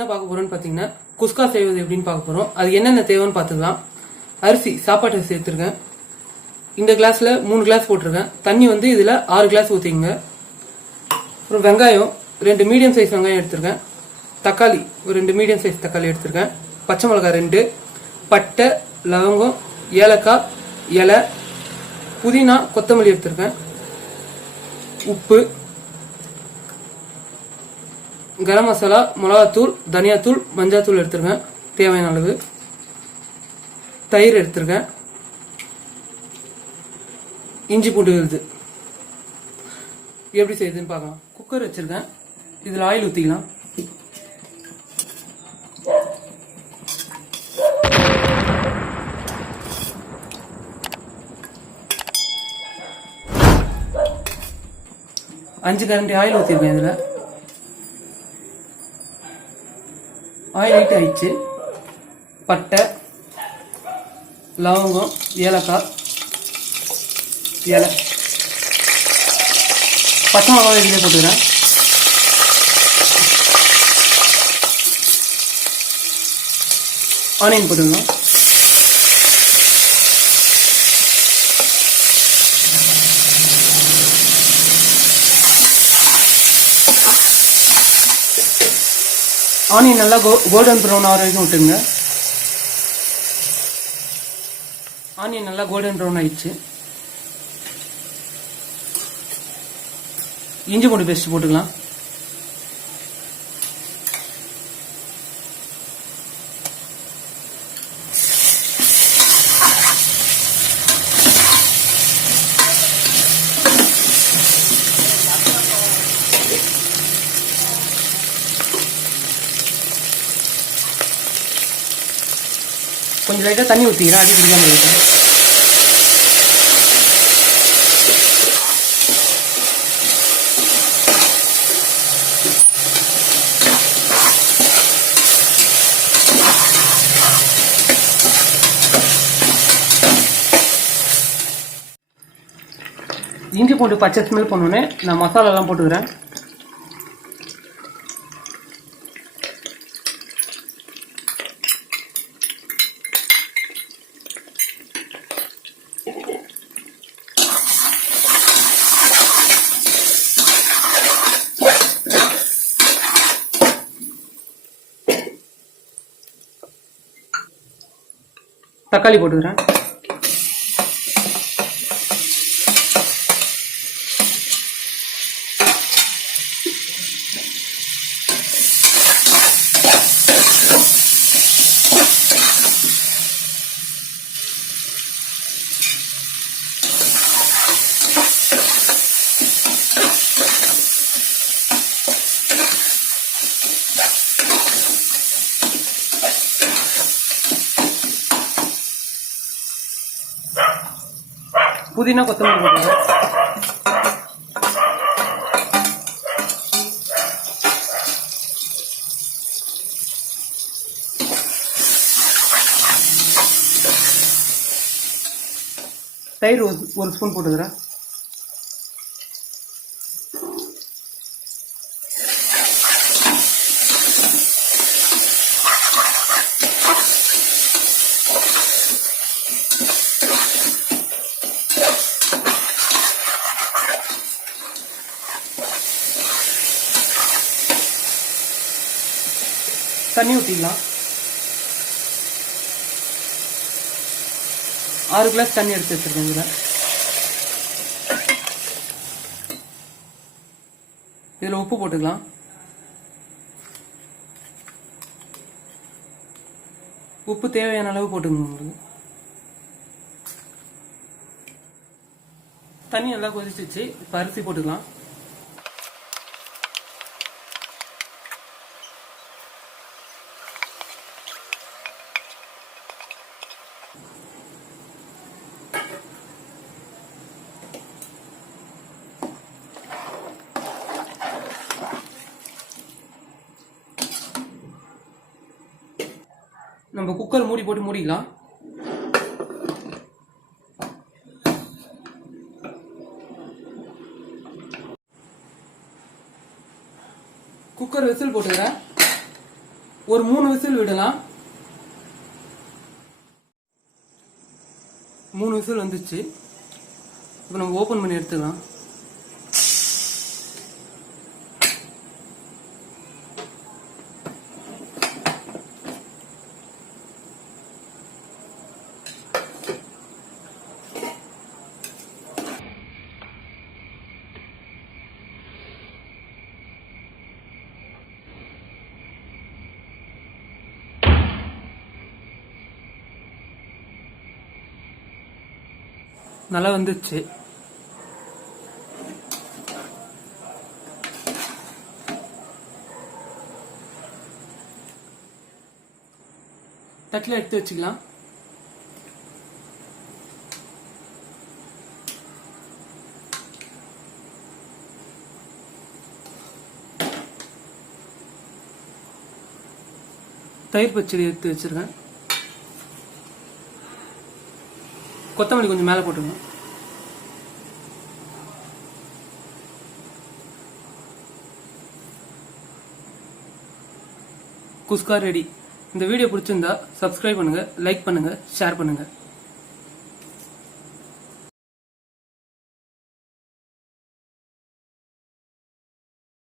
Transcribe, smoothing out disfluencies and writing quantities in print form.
என்ன பார்க்க போறோம்னு பாத்தீங்கன்னா குஸ்கா செய்வது எப்படின்னு பார்க்க போறோம். அது என்னென்ன தேவைன்னு பார்த்துக்கலாம். அரிசி, சாப்பாட்டு அரிசி எடுத்துருக்கேன். இந்த கிளாஸ்ல 3 கிளாஸ் போட்டிருக்கேன். தண்ணி வந்து இதுல 6 கிளாஸ் ஊற்றிங்க. அப்புறம் வெங்காயம் 2 மீடியம் சைஸ் வெங்காயம் எடுத்திருக்கேன். தக்காளி ஒரு 2 மீடியம் சைஸ் தக்காளி எடுத்திருக்கேன். பச்சை மிளகாய் 2, பட்டை, லவங்கம், ஏலக்காய், இலை, புதினா, கொத்தமல்லி எடுத்திருக்கேன். உப்பு, கரம் மசாலா, மிளகாத்தூள், தனியாத்தூள், மஞ்சாத்தூள் எடுத்திருக்கேன் தேவையான அளவு. தயிர் எடுத்திருக்கேன். இஞ்சி பூண்டு விழுது. எப்படி செய்யுதுன்னு பார்க்கலாம். குக்கர் வச்சிருக்கேன். இதில் ஆயில் ஊற்றிக்கலாம். அஞ்சு கரண்டி ஆயில் ஊற்றிருக்கேன். இதில் ஆயில் ஹீட் ஆயிடுச்சு. பட்டை, லவங்கம், ஏலக்காய், இலை, பச்சை மிளகாய் இதிலே போட்டுக்கிறேன். ஆனியன் போட்டுக்கணும். ஆனியன் நல்லா கோல்டன் ப்ரௌன் ஆகிற வரைக்கும் விட்டுங்க. ஆனியன் நல்லா கோல்டன் ப்ரௌன் ஆயிடுச்சு. இஞ்சி பூண்டு பேஸ்ட் போட்டுக்கலாம். கொஞ்சம் லைட்டாக தண்ணி ஊற்றிக்கிறேன், அடி பிடிக்காம இருக்கும். இஞ்சி பூண்டு பச்சை ஸ்மெல் பண்ணோன்னே நான் மசாலாலாம் போட்டுக்கிறேன். தக்காளி போட்டுக்கிறேன். புதினா, கொத்தமல்லி போட்டுக்கிறேன். தயிர் ஒரு ஸ்பூன் போட்டுக்கிறேன். தண்ணி ஊற்றிக்கலாம். 6 கிளாஸ் தண்ணி எடுத்து வச்சிருக்கேன். இதில் உப்பு போட்டுக்கலாம். உப்பு தேவையான அளவு போட்டுக்கணும். உங்களுக்கு தண்ணி நல்லா கொதிச்சிச்சு. இப்போ அரிசி போட்டுக்கலாம். நம்ம குக்கர் மூடி போட்டு மூடிக்கலாம். குக்கர் விசில் போட்டுக்கிறேன். ஒரு 3 விசில் விடலாம். 3 விசில் வந்துச்சு. இப்போ நம்ம ஓபன் பண்ணி எடுத்துக்கலாம். நல்லா வந்துச்சு. தட்டில் எடுத்து வச்சுக்கலாம். தயிர் பச்சடி எடுத்து வச்சிருக்கேன். கொத்தமல்லி கொஞ்சம் மேலே போட்டுருங்க. குஸ்கா ரெடி. இந்த வீடியோ பிடிச்சிருந்தா சப்ஸ்கிரைப் பண்ணுங்க, லைக் பண்ணுங்க, ஷேர் பண்ணுங்க.